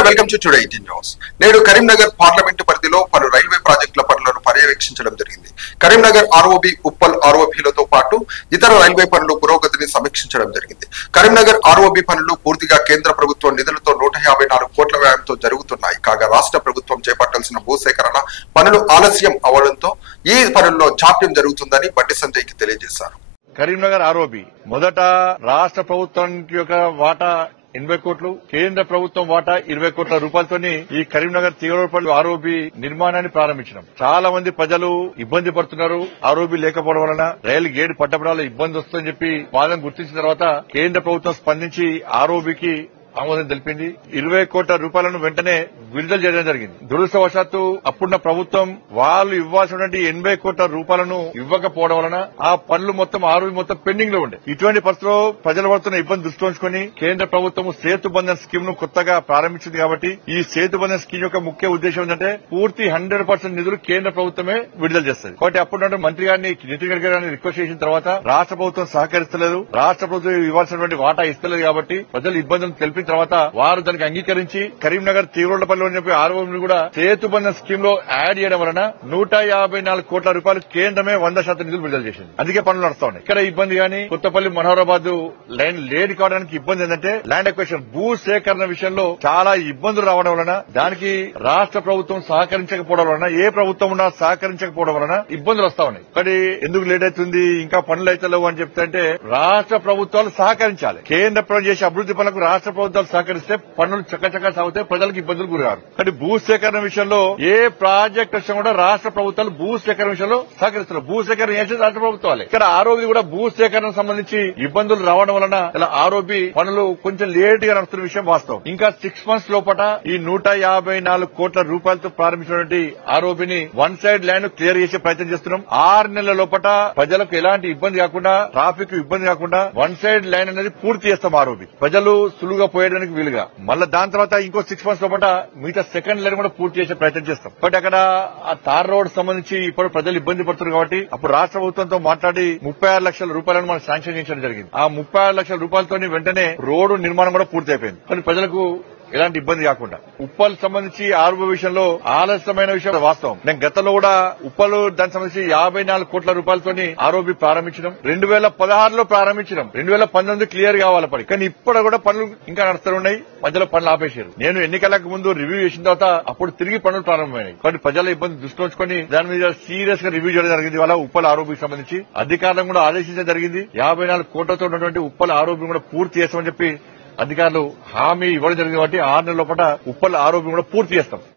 నమస్తే, welcome to today 18 news. నేడు Karimnagar parliament పరిధిలో పలు రైల్వే ప్రాజెక్టుల పనులను పర్యవేక్షించడం జరిగింది. కరీంనగర్ ఆర్ఓబి, ఉప్పల్ ఆర్ఓబిలతో పాటు ఇతర రైల్వే పనులు పురోగతిని సమీక్షించడం జరిగింది. కరీంనగర్ ఆర్ఓబి పనులు పూర్తిగా కేంద్ర ప్రభుత్వం నిధులతో 154 కోట్ల వ్యయంతో జరుగుతున్నాయి. కాగా రాష్ట్ర ప్రభుత్వం చేపట్టాల్సిన భూసేకరణ పనులు ఆలస్యం అవడంతో ఈ పనుల్లో జాప్యం జరుగుతుందని బండి సంజయ్కి తెలియజేశారు. కరీంనగర్ ఆర్ఓబి మొదట రాష్ట్ర ప్రభుత్వానికి యొక్క వాటా 80 కోట్లు, కేంద్ర ప్రభుత్వం వాటా 20 కోట్ల రూపాయలతోని ఈ కరీంనగర్ తీవ్రపల్లి ఆర్ఓబి నిర్మాణాన్ని ప్రారంభించడం. చాలా మంది ప్రజలు ఇబ్బంది పడుతున్నారు. ఆర్ఓబి లేకపోవడం వలన రైలు గేటు పట్టబడాల ఇబ్బంది వస్తుందని చెప్పి వాదన గుర్తించిన తర్వాత కేంద్ర ప్రభుత్వం స్పందించి ఆర్ఓబికి ఆమోదం తెలిపింది. 20 కోట్ల రూపాయలను వెంటనే విడుదల చేయడం జరిగింది. దురదృష్టవశాత్తు అప్పుడున్న ప్రభుత్వం వాళ్ళు ఇవ్వాల్సినటువంటి 80 కోట్ల రూపాయలను ఇవ్వకపోవడం వలన ఆ పనులు మొత్తం ఆర్ఓబి మొత్తం పెండింగ్ లో ఉండే. ఇటువంటి పరిస్థితుల్లో ప్రజలు పడుతున్న ఇబ్బంది దృష్టి ఉంచుకొని కేంద్ర ప్రభుత్వం సేతు బంధన్ స్కీమ్ ను కొత్తగా ప్రారంభించింది. కాబట్టి ఈ సేతు బంధన్ స్కీమ్ యొక్క ముఖ్య ఉద్దేశం ఏంటంటే పూర్తి 100% నిధులు కేంద్ర ప్రభుత్వమే విడుదల చేస్తుంది. కాబట్టి అప్పుడు మంత్రి గారిని, నితిన్ గడ్కరీ గారిని రిక్వెస్ట్ చేసిన తర్వాత రాష్ట్ర ప్రభుత్వం సహకరిస్తలేదు, రాష్ట్ర ప్రభుత్వం ఇవ్వాల్సినటువంటి వాటా ఇస్తలేదు. కాబట్టి ప్రజలు ఇబ్బందులు తెలిపిన తర్వాత వారు దానికి అంగీకరించి కరీంనగర్ తీవ్రపల్లి అని చెప్పి ఆర్ఓబిని కూడా సేతు బంధన్ స్కీమ్ లో యాడ్ చేయడం వలన 154 కోట్ల రూపాయలు కేంద్రమే 100% నిధులు విడుదల చేసింది. అందుకే పనులు నడుస్తా ఉన్నాయి. ఇక్కడ ఇబ్బంది గానీ కొత్తపల్లి మనోహరాబాద్ లైన్ లేట్ కావడానికి ఇబ్బంది ఏంటంటే ల్యాండ్ ఎక్వేషన్, భూ సేకరణ విషయంలో చాలా ఇబ్బందులు రావడం వలన, దానికి రాష్ట్ర ప్రభుత్వం సహకరించకపోవడం వలన, ఏ ప్రభుత్వం ఉన్నా సహకరించకపోవడం వలన ఇబ్బందులు వస్తా ఉన్నాయి. కానీ ఎందుకు లేట్ అవుతుంది, ఇంకా పనులు అయితే లేవు అని చెప్తే రాష్ట్ర ప్రభుత్వాలు సహకరించాలి. కేంద్ర ప్రభుత్వం చేసే అభివృద్ది పనులకు రాష్ట్ర ప్రభుత్వాలు సహకరిస్తే పనులు చక్కచక్క సాగుతాయి, ప్రజలకు ఇబ్బందులు గురికారు. కానీ భూ సేకరణ విషయంలో ఏ ప్రాజెక్ట్ వచ్చినా కూడా రాష్ట్ర ప్రభుత్వాలు భూ సేకరణ విషయంలో సహకరిస్తున్నారు. భూ సేకరణ చేసేది రాష్ట్ర ప్రభుత్వాలే. ఇక్కడ ఆర్ఓబి కూడా భూ సేకరణ సంబంధించి ఇబ్బందులు రావడం వలన ఇలా ఆర్ఓబి పనులు కొంచెం లేట్ గా నడుస్తున్న విషయం వాస్తవం. ఇంకా 6 months లోపల ఈ 154 కోట్ల రూపాయలతో ప్రారంభించినటువంటి ఆర్ఓబిని వన్ సైడ్ ల్యాండ్ క్లియర్ చేసే ప్రయత్నం చేస్తున్నాం. 6 నెలల లోపల ప్రజలకు ఎలాంటి ఇబ్బంది కాకుండా, ట్రాఫిక్ ఇబ్బంది కాకుండా వన్ సైడ్ లైన్ అనేది పూర్తి చేస్తాం. ఆర్ఓబి ప్రజలు సులువుగా పోయడానికి వీలుగా. మళ్ళీ దాని తర్వాత ఇంకో 6 months లోపల మిగతా సెకండ్ లైన్ కూడా పూర్తి చేసే ప్రయత్నం చేస్తాం. బట్ అక్కడ ఆ తార్ రోడ్ సంబంధించి ఇప్పుడు ప్రజలు ఇబ్బంది పడుతున్నారు. కాబట్టి అప్పుడు రాష్ట్ర ప్రభుత్వంతో మాట్లాడి 36 లక్షల రూపాయలను మనం శాంక్షన్ చేయించడం జరిగింది. ఆ 36 లక్షల రూపాయలతో వెంటనే రోడ్డు నిర్మాణం కూడా పూర్తి అయిపోయింది. కానీ ప్రజలకు ఎలాంటి ఇబ్బంది కాకుండా. ఉప్పల్ సంబంధించి ఆర్ఓబి విషయంలో ఆలస్యమైన విషయం వాస్తవం. నేను గతంలో కూడా ఉప్పల్ దానికి సంబంధించి 54 కోట్ల రూపాయలతోని ఆర్ఓబి ప్రారంభించడం, 2016లో ప్రారంభించడం, 2019 క్లియర్ కావాలి పడి. కానీ ఇప్పుడు కూడా పనులు ఇంకా నడుస్తున్నాయి, మధ్యలో పనులు ఆపేశారు. నేను ఎన్నికలకు ముందు రివ్యూ చేసిన తర్వాత అప్పుడు తిరిగి పనులు ప్రారంభమైనాయి. కానీ ప్రజల ఇబ్బంది దృష్టి ఉంచుకొని దాని మీద సీరియస్ గా రివ్యూ చేయడం జరిగింది. వాళ్ళ ఉప్పల్ ఆర్ఓబికి సంబంధించి అధికారులను కూడా ఆదేశించడం జరిగింది. 54 కోట్లతో ఉన్నటువంటి ఉప్పల్ ఆర్ఓబి కూడా పూర్తి చేస్తామని చెప్పి అధికారులు హామీ ఇవ్వడం జరిగింది. కాబట్టి 6 నెలల లోపల ఉప్పల్ ఆర్ఓబి కూడా పూర్తి చేస్తాం.